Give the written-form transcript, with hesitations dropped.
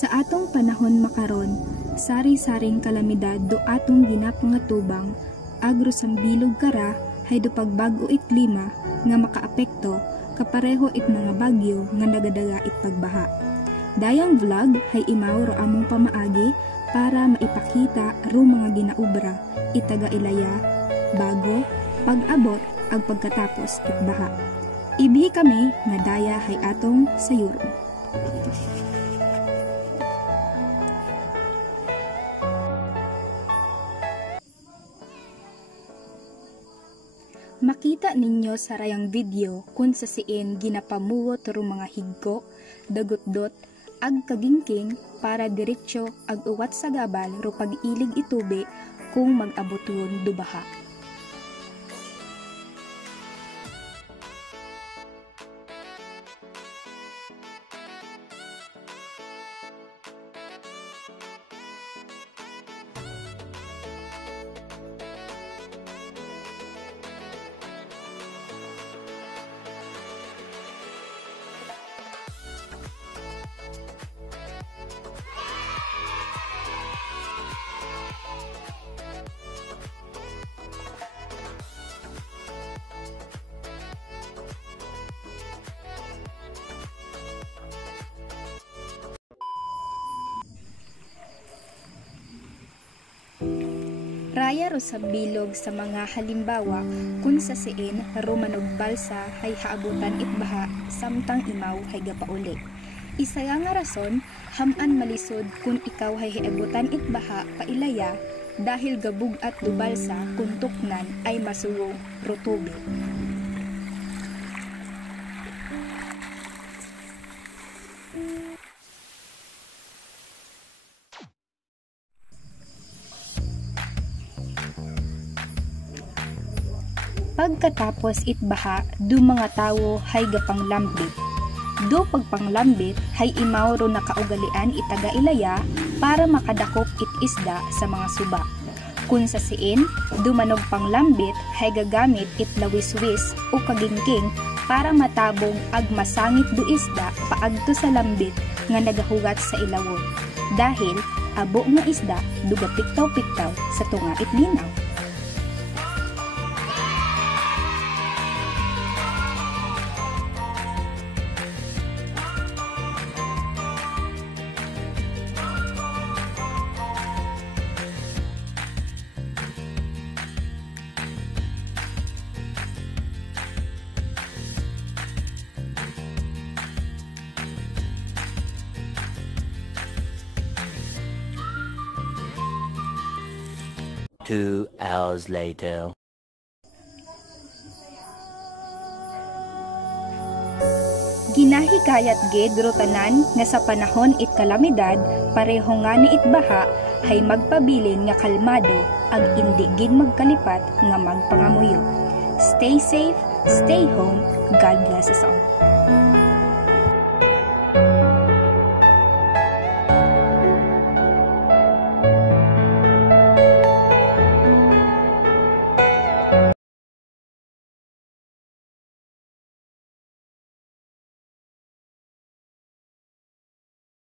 Sa atong panahon makaron, sari-saring kalamidad do atong ginapangatubang, agro sambilog kara, hay do pagbago it klima nga makaapekto kapareho it mga bagyo nga nagadaga it pagbaha. Dayang vlog hay imaw ro among pamaagi para maipakita ro mga ginaubra itaga ilaya bago pag-abot ag pagkatapos it baha. Ibihi kami nga daya hay atong sayuron. Makita ninyo sa rayang video kung sa siin ginapamuot ro mga higko, dagutdot, ag kagingking para diretsyo ag uwat sa gabal ro pag-ilig itubi kung mag-abot yun dubaha. Raya ro sa bilog sa mga halimbawa kung sa siin ro manugbalsa hay haabutan itbaha samtang imaw hay gapauli. Isa nga rason haman malisod kung ikaw hay haabutan itbaha pailaya dahil gabug at dubalsa kung tuknan ay masuwo ro tubig. Pagkatapos itbaha, do mga tawo hay gapang lambit. Do pagpanglambit, hay imaw ro nakaugalian itaga ilaya para makadakop it isda sa mga suba. Kung sa siin, do manog panglambit, hay gagamit it lawis-wis o kagingking para matabong ag masangit do isda paagto sa lambit nga nagahugat sa ilawon. Dahil, abo nga isda, do gapiktaw-piktaw sa tunga it linaw. Two hours later. Ginahikayat gid ro tanan nga sa panahon it kalamidad pareho nga ni itbaha hay magpabilin nga kalmado ag indi gid magkalipat nga magpangamuyo. Stay safe, stay home, God bless us all.